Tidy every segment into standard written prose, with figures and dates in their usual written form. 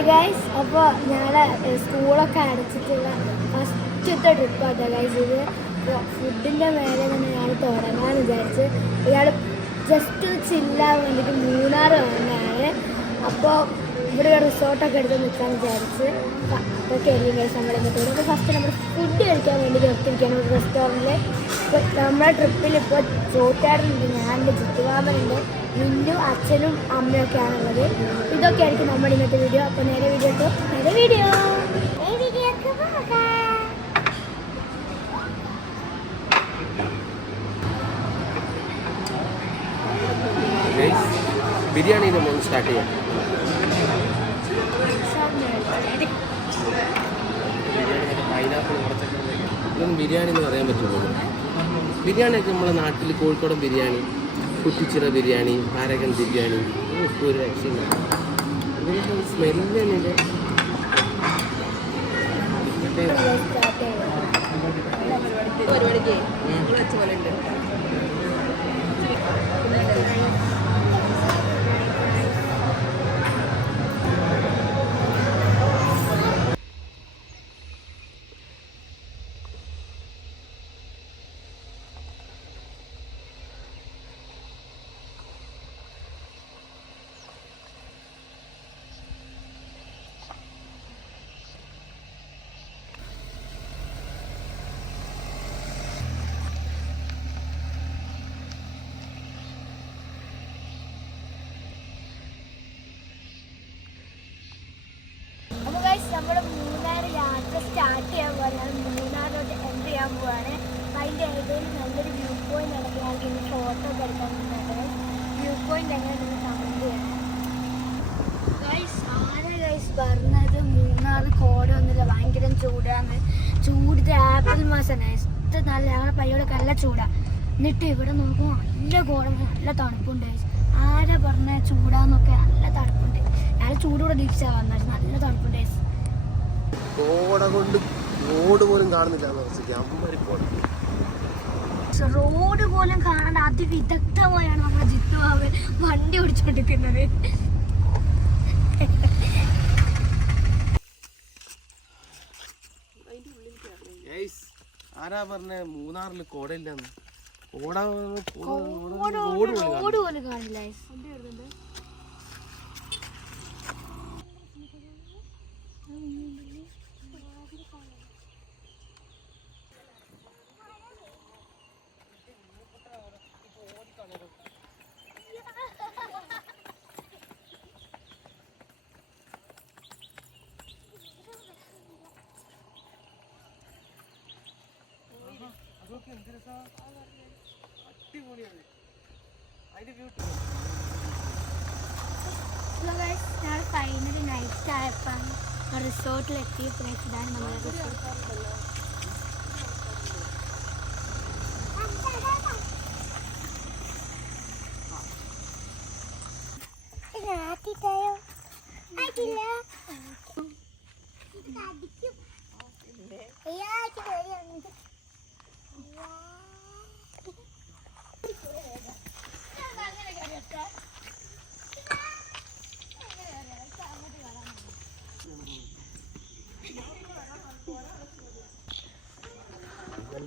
Hi guys, അപ്പോൾ ഞങ്ങളെ സ്കൂളൊക്കെ അടച്ചിട്ടുള്ള ഫസ്റ്റത്തെ ട്രിപ്പാണ് ഗൈസ് ഇത്. അപ്പോൾ ഫുഡിൻ്റെ മേലെ തന്നെ ഞാൻ തുടങ്ങാൻ വിചാരിച്ച് ഇയാൾ ജസ്റ്റ് ഒന്ന് ചില്ലാൻ വേണ്ടിയിട്ട് മൂന്നാർ വന്നതാണ്. അപ്പോൾ ഇവിടെ റിസോർട്ടൊക്കെ എടുത്ത് നിൽക്കാൻ വിചാരിച്ച് അതൊക്കെ ആയിരിക്കും ഗൈസ് നമ്മൾ എന്നിട്ട്. അപ്പോൾ ഫസ്റ്റ് നമ്മൾ ഫുഡ് കഴിക്കാൻ വേണ്ടി നിർത്തിയിരിക്കുകയാണ് ഒരു റെസ്റ്റോറൻറ്റിൽ. ഇപ്പോൾ നമ്മുടെ ട്രിപ്പിൽ ഇപ്പോൾ ചോറ്റാടുന്നുണ്ട്, ഞാനുണ്ട്, ചുറ്റുപാടുണ്ട്, മിന്നു, അച്ഛനും അമ്മയൊക്കെയാണുള്ളത്. ഇതൊക്കെ ആയിരിക്കും നമ്മുടെ ഇന്നത്തെ വീഡിയോ. അപ്പോൾ നേരെ വീഡിയോ ഇട്ടു, നേരെ വീഡിയോ. ബിരിയാണി നമ്മൾ സ്റ്റാർട്ട് ചെയ്യാം. പൈനാപ്പിൾ കുറച്ചൊക്കെ ഇതൊന്നും ബിരിയാണി എന്ന് പറയാൻ പറ്റുള്ളൂ. ബിരിയാണിയൊക്കെ നമ്മുടെ നാട്ടിൽ കോഴിക്കോടൻ ബിരിയാണി, കുറ്റിച്ചിറ ബിരിയാണി, പാരകൻ ബിരിയാണി, ഒരു രക്ഷയില്ല. ഇതിൻ്റെ സ്മെല്ല് തന്നെ നമ്മൾ മൂന്നാർ യാത്ര സ്റ്റാർട്ട് ചെയ്യാൻ പോവുകയാണ്. മൂന്നാറിലോട്ട് എൻ്റർ ചെയ്യാൻ പോവുകയാണ്. അപ്പം അതിൻ്റെ ഏതെങ്കിലും നല്ലൊരു വ്യൂ പോയിന്റ് നടക്കുക. ഞങ്ങൾക്ക് ഇന്ന് ഫോട്ടോ ഒക്കെ എടുക്കാൻ നിന്നത് വ്യൂ പോയിന്റ് എങ്ങനെയാണ് കമൻറ്റ് ചെയ്യണം ഗൈസ്. ആരെ ഗൈസ് പറഞ്ഞത് മൂന്നാർ കോട ഒന്നുമില്ല, ഭയങ്കര ചൂടാണ്. ചൂടിത് ഏപ്രിൽ മാസമാണ്, എത്ര നല്ല ഞങ്ങളുടെ പയ്യോടൊക്കെ നല്ല ചൂടാണ്. എന്നിട്ട് ഇവിടെ നോക്കുമ്പോൾ നല്ല കോട, നല്ല തണുപ്പുണ്ട് ഗൈസ്. ആരെ പറഞ്ഞ ചൂടാന്നൊക്കെ, നല്ല തണുപ്പുണ്ട്. ഞങ്ങൾ ചൂടോടെ തിരിച്ചാണ് വന്നത്, നല്ല തണുപ്പുണ്ട് ഗൈസ്. കോട കൊണ്ട് റോഡ് പോലും കാണുന്നില്ല. റോഡ് പോലും കാണാണ്ട് അതിവിദഗ്ധമായാണ് നമ്മുടെ ജിത്തു അവൻ വണ്ടി ഓടിച്ചോണ്ടിരിക്കുന്നത്. ആരാ പറഞ്ഞ മൂന്നാറിൽ കോടയില്ലെന്ന്? റോഡ് പോലും കാണില്ല. ഞങ്ങൾ ഫൈനലി നൈറ്റ് ആയപ്പോൾ റിസോർട്ടിലെത്തി. ഇതാണ് നമ്മുടെ റിസോർട്ട്.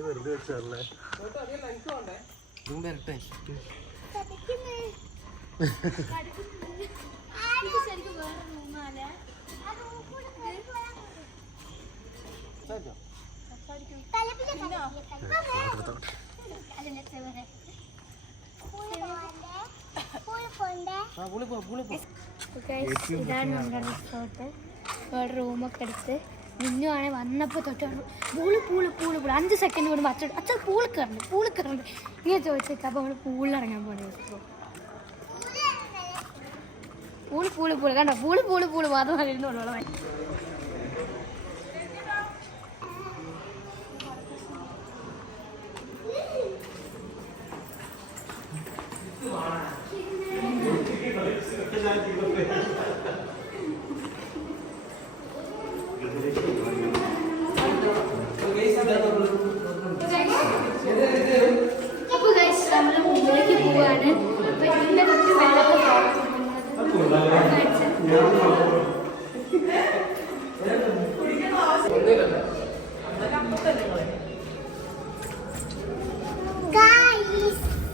വെറുതെ വെച്ചല്ലേ വരട്ടെ. ഇതാണ് നമ്മുടെ റിസോർട്ട്. ഇവിടെ റൂമൊക്കെ എടുത്ത് മിന്നു ആണെ വന്നപ്പോൾ തൊട്ട് പൂള് 5 സെക്കൻഡ് കൊണ്ട് അച്ഛൻ പൂള് കയറണ്ട് ഇങ്ങനെ ചോദിച്ചേക്കാം. അപ്പോൾ നമ്മൾ പൂളിൽ ഇറങ്ങാൻ പോകണേ. പൂള് കണ്ടോ, പൂള് മാത്രം ഇരുന്നുള്ളൂ.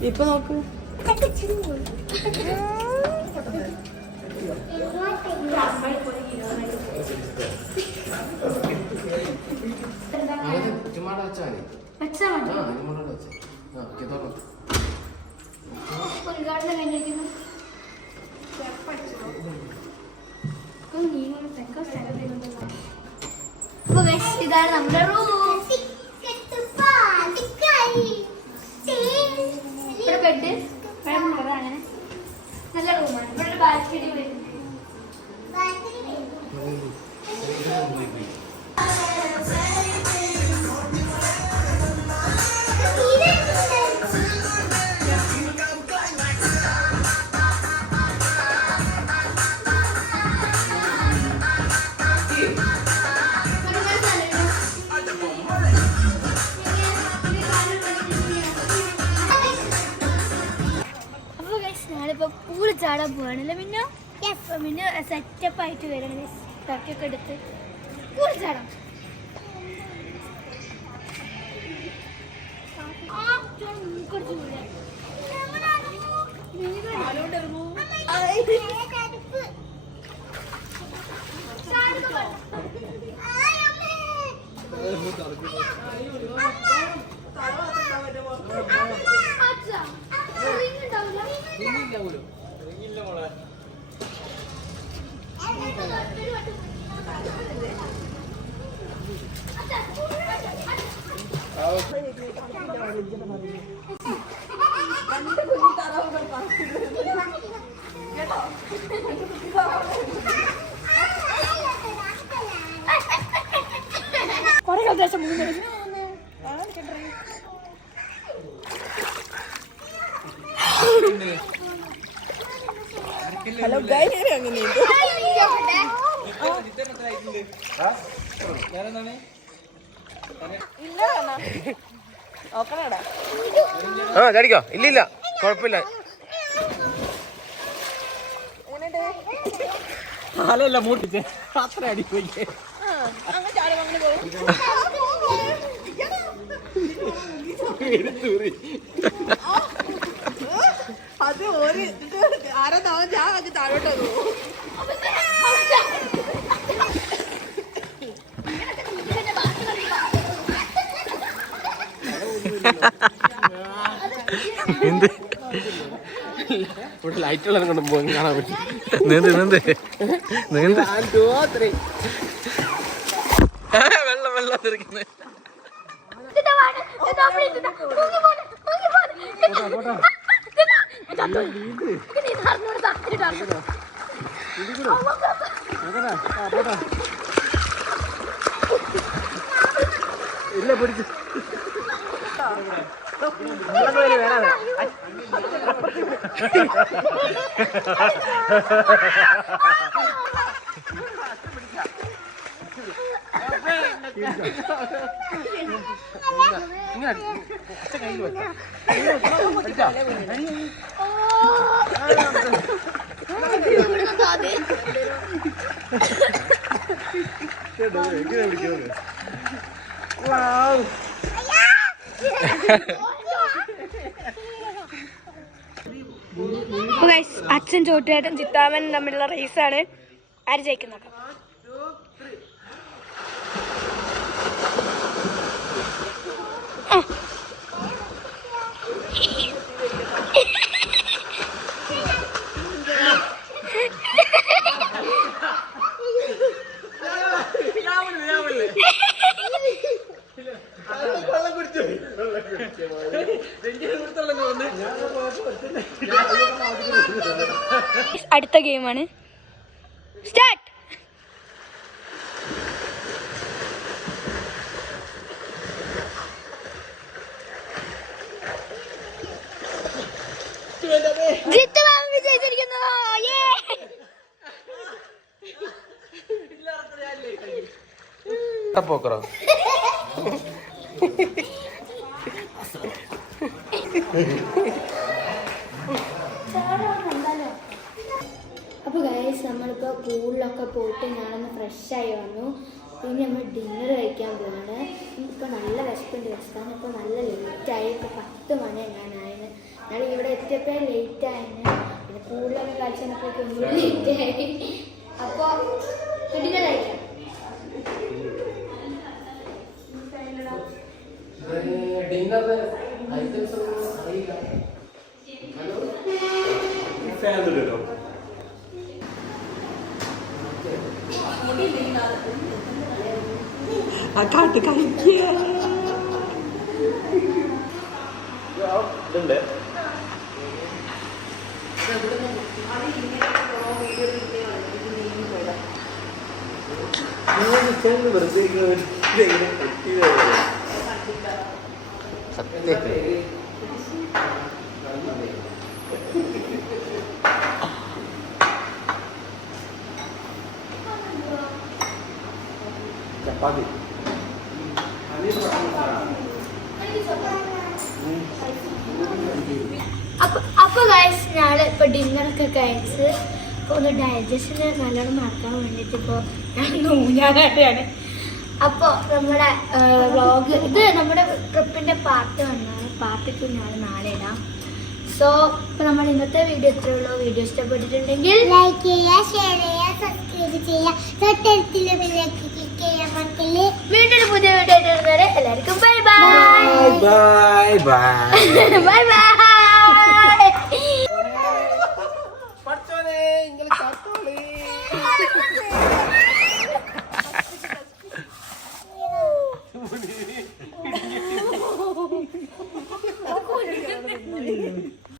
ഇപ്പൊ നോക്ക്. ഉദ്ഘാടനം കഴിഞ്ഞിരിക്കുന്നു. ഇതാണ് നമ്മുടെ റൂം. ഇവിടെ ബെഡ് അങ്ങനെ നല്ല റൂമാണ്. ഇവിടെ ബാൽക്കണി വരുന്നത്. ഞാനിപ്പോ പൂള് ചാടാൻ പോവാണല്ലേ പിന്നെ പിന്നെ സെറ്റപ്പ് ആയിട്ട് വരണം. തക്കൊക്കെ എടുത്ത് പൂള് ചാടാം. കൊറേ ഉദ്ദേശം ഹലോ ഗൈസ്, അങ്ങനെ ചാടിക്കോ. ഇല്ലില്ല, കുഴപ്പമില്ല. അല്ല മൂട്ടിച്ച് അത്ര അടിപ്പോയി. അത് ഒരു ആരാ ഞാൻ അത് താഴോട്ടോ എന്ത് ഇവിടെ ലൈറ്റുള്ള കൊണ്ട് പോയി കാണാൻ പറ്റും. വെള്ളം വെള്ളം തെറിക്കുന്നത്. ഇല്ല പിടിച്ചു. അച്ഛൻ ചോട്ടുകാരൻ ചിത്താമൻ തമ്മിലുള്ള റേസാണ്. ആര് ജയിക്കും നോക്കാം. അടുത്ത ഗെയിമാണ്. സ്റ്റാർട്ട്. വിജയിച്ചിരിക്കുന്നു. പോക്കറോ അപ്പോൾ ഗൈസ് നമ്മളിപ്പോൾ പൂളിലൊക്കെ പോയിട്ട് ഞാനൊന്ന് ഫ്രഷായി വന്നു. പിന്നെ നമ്മൾ ഡിന്നർ കഴിക്കാൻ പോവാണ്. ഇപ്പോൾ നല്ല വിശപ്പുണ്ട് കാരണം ഇപ്പോൾ നല്ല ലേറ്റായി. ഇപ്പോൾ 10 മണി എങ്ങാനായിരുന്നു. ഞങ്ങൾ ഇവിടെ എത്തിയപ്പോൾ ലേറ്റായിരുന്നു. പിന്നെ പൂളിലൊക്കെ കഴിച്ചപ്പോൾ ഒന്നുകൂടി ലേറ്റായി. അപ്പോൾ ഡിന്നർ കഴിക്കാം. ഡിന്നർ ഐറ്റംസ് ഒന്നും അറിയില്ല. കാട്ട് കഴിക്കുക ചപ്പാത്തി അപ്പോൾ ഗൈസ് ഞങ്ങൾ ഇപ്പോൾ ഡിന്നറൊക്കെ കഴിച്ച് ഒന്ന് ഡൈജഷന് നല്ലോണം മറക്കാൻ വേണ്ടിയിട്ട് ഇപ്പോൾ ഞാൻ ഊഞ്ഞാലാട്ടാണ്. അപ്പോൾ നമ്മുടെ വ്ളോഗ് ഇത് നമ്മുടെ ട്രിപ്പിൻ്റെ പാർട്ട് 1 ആണ്. പാർട്ട് 2 ഞാൻ നാളെ ഇടാം. സോ ഇപ്പോൾ നമ്മൾ ഇന്നത്തെ വീഡിയോ ഇത്രയേ ഉള്ളൂ. വീഡിയോ ഇഷ്ടപ്പെട്ടിട്ടുണ്ടെങ്കിൽ ലൈക്ക് ചെയ്യുക, ഷെയർ ചെയ്യുക, സബ്സ്ക്രൈബ് ചെയ്യുക, തൊട്ടടുത്തുള്ള ബെല്ലൈക്കൺ ക്ലിക്ക് ചെയ്യാൻ മറക്കല്ലേ. വീണ്ടും ഒരു പുതിയ വീഡിയോ ആയിട്ട് വരുന്നവരെ എല്ലാവർക്കും bye bye bye bye bye bye.